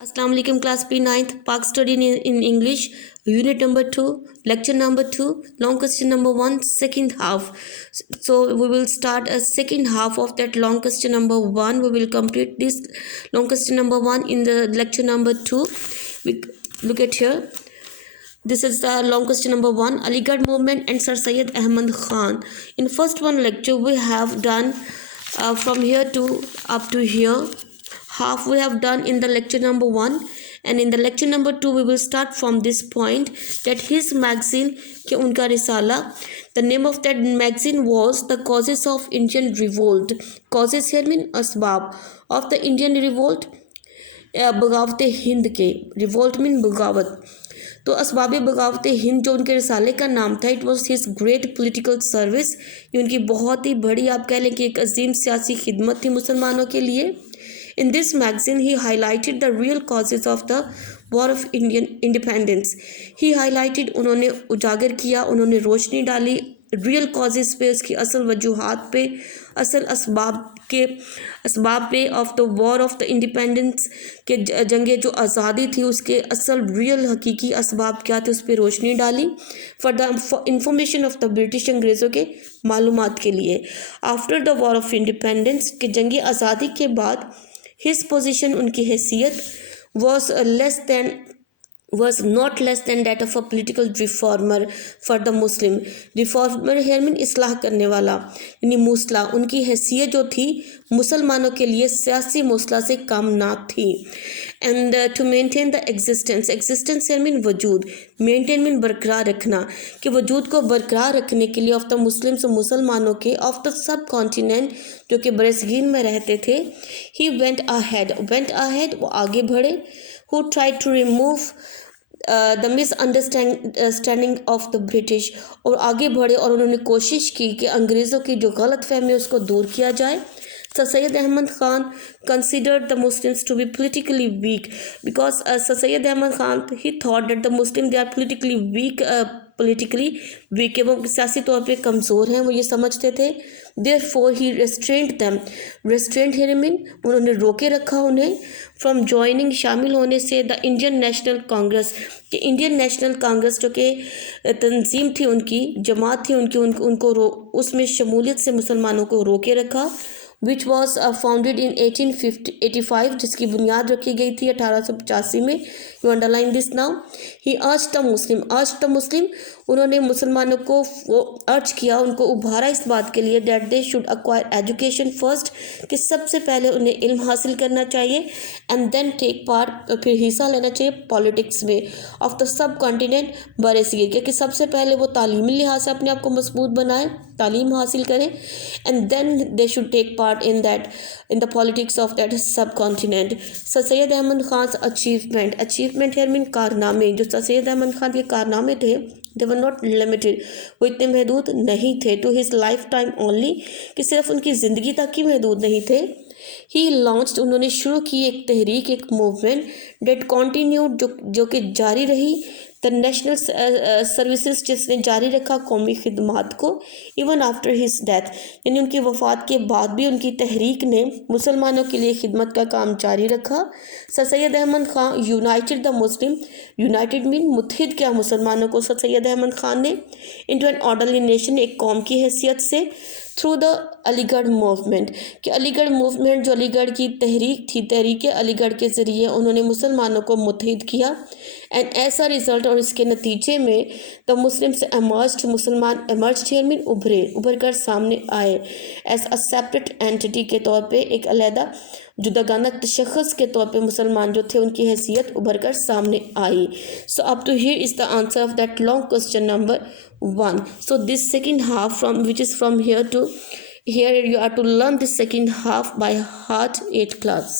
Assalamu alaikum class P 9th Park study in English unit number 2 lecture number 2 long question number 1 second half. So we will start a second half of that long question number 1. We will complete this long question number 1 in the lecture number 2. We look at here. This is the long question number 1, Aligarh movement and Sir Syed Ahmad Khan. In first one lecture we have done from here to up to here. Half we have done in the lecture number 1, and in the lecture number 2 we will start from this point that his magazine ke unka risala, the name of that magazine was The Causes of Indian Revolt. Causes here mean asbab of the Indian revolt, बगावत हिंद के, revolt mean बगावत, तो असबाब बगावत हिंद जो उनके रिसाले का नाम था, it was his great political service, ये उनकी बहुत ही बड़ी आप कह लें कि एक अजीम सियासी खिदमत थी मुसलमानों के लिए. In this magazine, he highlighted the real causes of the War of Indian Independence. He highlighted, उन्होंने उजागर किया, उन्होंने रोशनी डाली रियल कॉजेज़ पे, उसकी असल वजूहात पे, असल असबाब पे of the war of the independence के जंग जो आज़ादी थी उसके असल रियल हकीकी असबाब क्या थे उस पर रोशनी डाली for the information of the British, अंग्रेज़ों के मालूमात के लिए. After the war of independence के जंग आज़ादी के बाद his position, उनकी हैसियत was not less than that of a political reformer for the Muslim. Reformer here mean इस्लाह करने वाला यानी मूसला. उनकी हैसियत जो थी मुसलमानों के लिए सियासी मूसला से कम ना थी. And to maintain the existence here mean वजूद, maintain mean बरकरार रखना, कि वजूद को बरकरार रखने के लिए ऑफ द मुस्लिम्स, मुसलमानों के ऑफ द सब कॉन्टिनेंट जो कि बरसगीर में रहते थे. he went ahead वो आगे बढ़े, who tried to remove the misunderstanding of the British, और आगे बढ़े और उन्होंने कोशिश की कि अंग्रेज़ों की जो गलत फहमी है उसको दूर किया जाए. Sir Syed Ahmad Khan considered the Muslims to be politically weak because Sir Syed Ahmad Khan he thought that the Muslims they are politically weak, वो सियासी तौर पे कमज़ोर हैं, वो ये समझते थे. Therefore he restrained them. Restrained here mean उन्होंने रोके रखा उन्हें फ्रॉम ज्वाइनिंग, शामिल होने से द इंडियन नेशनल कांग्रेस, कि इंडियन नेशनल कांग्रेस जो कि तंजीम थी उनकी, जमात थी उनकी, उनको उसमें शमूलियत से मुसलमानों को रोके रखा. विच वॉज फाउंडेड इन 1885, जिसकी बुनियाद रखी गई थी 1885 में. You underline this now. ही अर्ज द मुस्लिम, उन्होंने मुसलमानों को अर्ज किया, उनको उभारा इस बात के लिए that they should acquire education first, कि सबसे पहले उन्हें इल्म हासिल करना चाहिए, एंड देन टेक पार्ट, फिर हिस्सा लेना चाहिए पॉलिटिक्स में ऑफ द सब कॉन्टिनेंट बरसगीर, कि सबसे पहले वो तालीमी लिहाज से अपने आप को मजबूत बनाएं, तालीम हासिल करें, and then they should take part in the politics of that subcontinent. Sir Syed Ahmed Khan achievement here mean कारनामे, जो सर सैयद अहमद खान के कारनामे थे दे वर नॉट लिमिटेड, वो इतने महदूद नहीं थे to his lifetime only, कि सिर्फ उनकी ज़िंदगी तक ही महदूद नहीं थे. ही लॉन्च्ड, उन्होंने शुरू की एक तहरीक, एक मूवमेंट डेट कॉन्टीन्यूड, जो कि जारी रही, द नेशनल सर्विसेज, जिसने जारी रखा कौमी खिदमात को, इवन आफ्टर हिज डेथ, यानी उनकी वफ़ात के बाद भी उनकी तहरीक ने मुसलमानों के लिए खिदमत का काम जारी रखा. Sir Syed Ahmed Khan united the Muslim, united mean मुत्तहिद किया मुसलमानों को सर सैयद अहमद खान ने इनटू एन ऑर्डरली नेशन, एक कौम की हैसियत से, थ्रू द अलीगढ़ मूवमेंट, कि अलीगढ़ मूवमेंट जो अलीगढ़ की तहरीक थी, तहरीक अलीगढ़ के ज़रिए उन्होंने मुसलमानों को मुत्तहिद किया. एंड ऐसा रिज़ल्ट, और इसके नतीजे में द मुस्लिम्स एमर्ज्ड, मुसलमान एमर्ज्ड हियर मीन उभर कर सामने आए एज अ सेपरेट एंटिटी के तौर पे, एक अलहदा जुदागाना तशख़्ख़ुस के तौर पे मुसलमान जो थे उनकी हैसियत उभर कर सामने आई. So up to here is the answer of that long question number 1. So this second half which is from here to here, you are to learn this second half by heart 8th class.